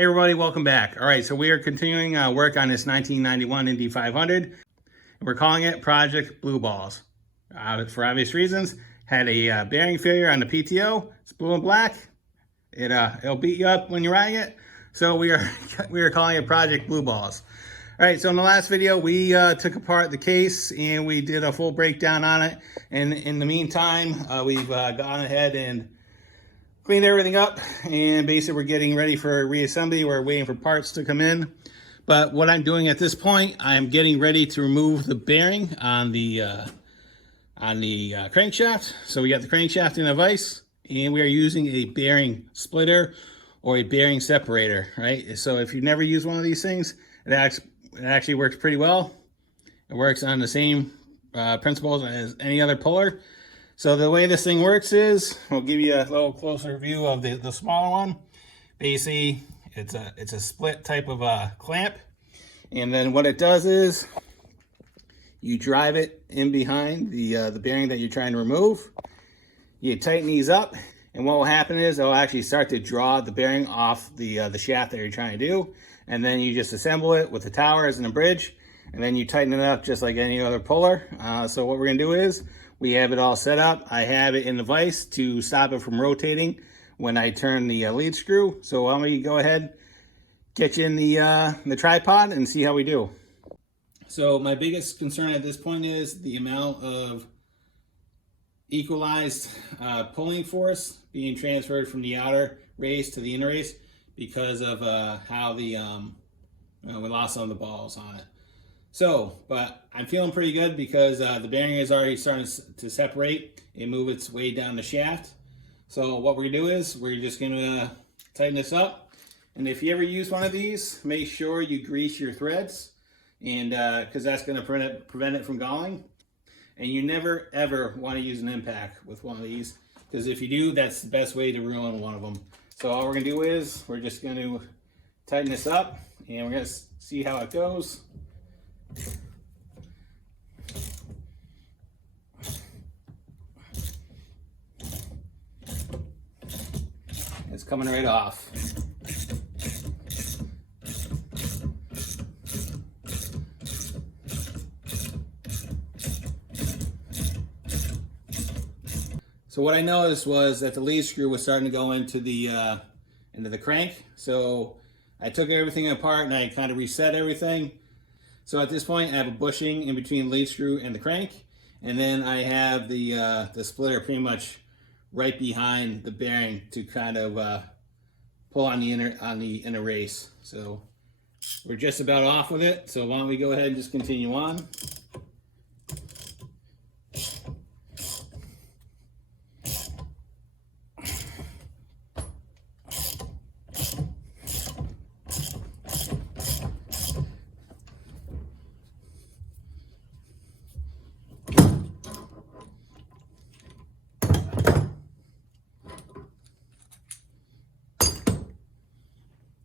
Hey everybody, welcome back. All right, so we are continuing work on this 1991 Indy 500. We're calling it Project Blue Balls. For obvious reasons, had a bearing failure on the PTO. It's blue and black. It'll beat you up when you're riding it. So we are calling it Project Blue Balls. All right, so in the last video, we took apart the case and we did a full breakdown on it. And in the meantime, we've gone ahead and cleaned everything up, and basically we're getting ready for reassembly. We're waiting for parts to come in. But what I'm doing at this point, I'm getting ready to remove the bearing on the crankshaft. So we got the crankshaft in a vise, and we are using a bearing splitter or a bearing separator, right? So if you've never used one of these things, it actually works pretty well. It works on the same principles as any other puller. So the way this thing works is, we'll give you a little closer view of the smaller one. Basically, it's a split type of clamp. And then what it does is, you drive it in behind the bearing that you're trying to remove. You tighten these up, and what will happen is, it'll actually start to draw the bearing off the shaft that you're trying to do. And then you just assemble it with the towers and the bridge, and then you tighten it up just like any other puller. So what we're gonna do is, we have it all set up. I have it in the vise to stop it from rotating when I turn the lead screw. So why don't we go ahead, get you in the tripod and see how we do. So my biggest concern at this point is the amount of equalized pulling force being transferred from the outer race to the inner race because of how we lost some of the balls on it. So, but I'm feeling pretty good because the bearing is already starting to separate and move its way down the shaft. So what we're gonna do is, we're just gonna tighten this up. And if you ever use one of these, make sure you grease your threads, and because that's gonna prevent it from galling. And you never ever wanna use an impact with one of these, because if you do, that's the best way to ruin one of them. So all we're gonna do is, we're just gonna tighten this up, and we're gonna see how it goes. It's coming right off. So what I noticed was that the lead screw was starting to go into the crank. So I took everything apart and I kind of reset everything. So at this point, I have a bushing in between the lead screw and the crank, and then I have the splitter pretty much right behind the bearing to kind of pull on the inner race. So we're just about off with it. So why don't we go ahead and just continue on.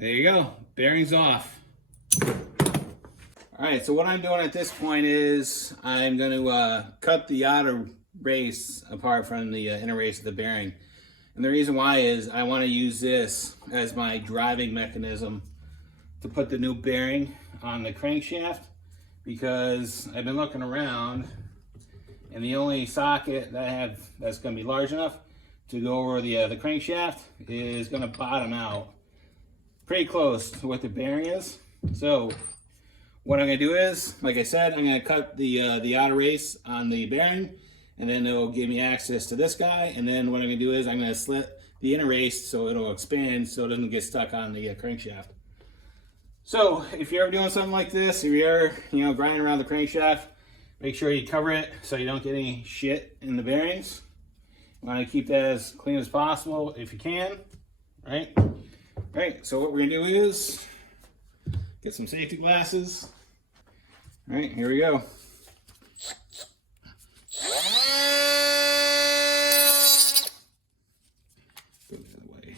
There you go, bearing's off. All right, so what I'm doing at this point is, I'm going to cut the outer race apart from the inner race of the bearing. And the reason why is, I want to use this as my driving mechanism to put the new bearing on the crankshaft, because I've been looking around, and the only socket that I have that's going to be large enough to go over the crankshaft is going to bottom out pretty close to what the bearing is. So what I'm gonna do is, like I said, I'm gonna cut the outer race on the bearing, and then it'll give me access to this guy. And then what I'm gonna do is, I'm gonna slit the inner race so it'll expand so it doesn't get stuck on the crankshaft. So if you're ever doing something like this, if you're grinding around the crankshaft, make sure you cover it so you don't get any shit in the bearings. You wanna keep that as clean as possible if you can, right? Right, so what we're gonna do is get some safety glasses. All right, here we go. Go the other way.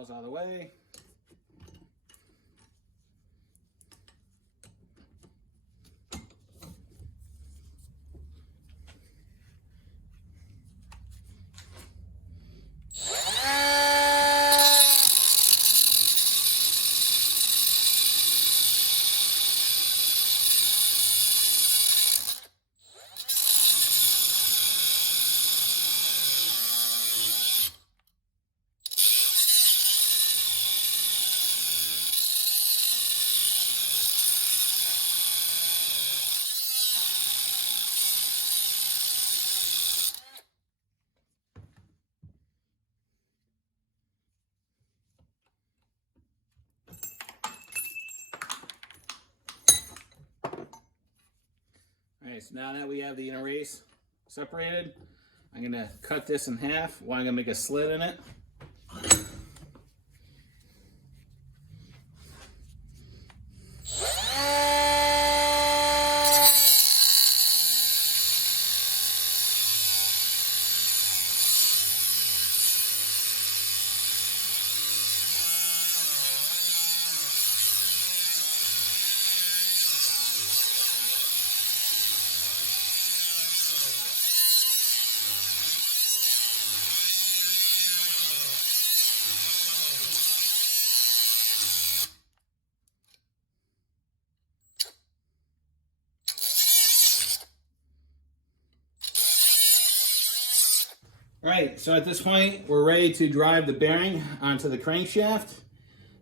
falls out of the way. Alright, so now that we have the inner race separated, I'm going to cut this in half. I'm going to make a slit in it. Alright, so at this point, we're ready to drive the bearing onto the crankshaft.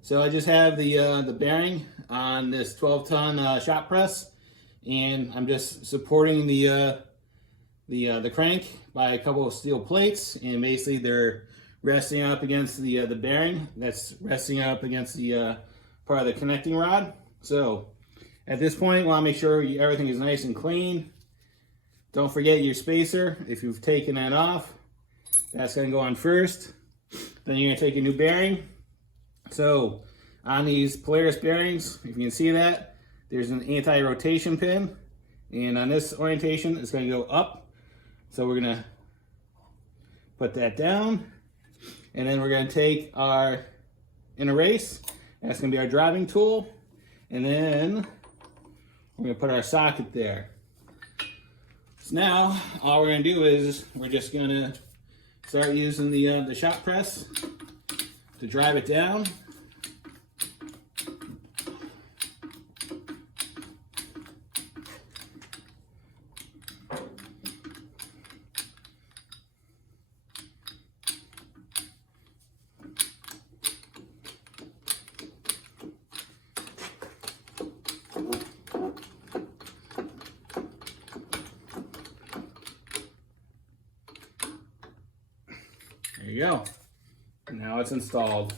So I just have the bearing on this 12-ton shop press, and I'm just supporting the crank by a couple of steel plates, and basically they're resting up against the bearing that's resting up against the part of the connecting rod. So at this point, we want to make sure everything is nice and clean. Don't forget your spacer if you've taken that off. That's going to go on first. Then you're going to take a new bearing. So on these Polaris bearings, if you can see that, there's an anti-rotation pin. And on this orientation, it's going to go up. So we're going to put that down. And then we're going to take our inner race. That's going to be our driving tool. And then we're going to put our socket there. So now, all we're going to do is we're just going to start using the shop press to drive it down. There you go. Now it's installed.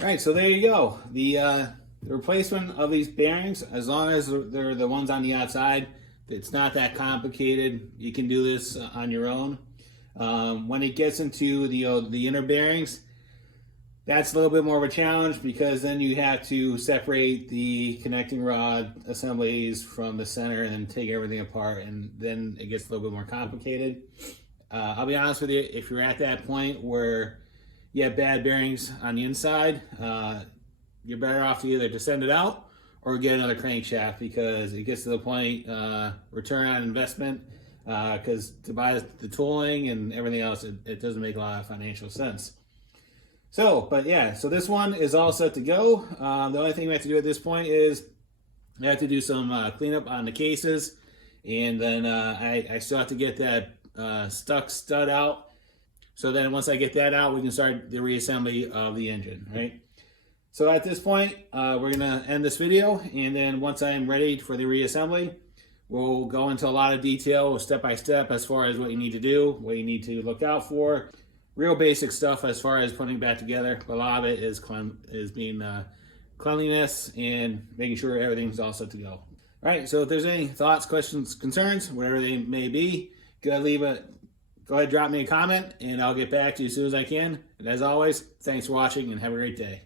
All right, so there you go. The replacement of these bearings, as long as they're the ones on the outside, it's not that complicated. You can do this on your own. When it gets into the inner bearings, that's a little bit more of a challenge, because then you have to separate the connecting rod assemblies from the center and then take everything apart, and then it gets a little bit more complicated. I'll be honest with you, if you're at that point where you have bad bearings on the inside, you're better off to either to send it out or get another crankshaft, because it gets to the point, return on investment, because to buy the tooling and everything else, it doesn't make a lot of financial sense. So, but yeah, so this one is all set to go. The only thing we have to do at this point is we have to do some cleanup on the cases, and then I still have to get that stuck stud out. So then once I get that out, we can start the reassembly of the engine, right? So at this point, we're gonna end this video, and then once I'm ready for the reassembly, we'll go into a lot of detail, step by step, as far as what you need to do, what you need to look out for. Real basic stuff as far as putting it back together. But a lot of it is being cleanliness and making sure everything's all set to go. All right, so if there's any thoughts, questions, concerns, whatever they may be, go ahead, drop me a comment, and I'll get back to you as soon as I can. And as always, thanks for watching, and have a great day.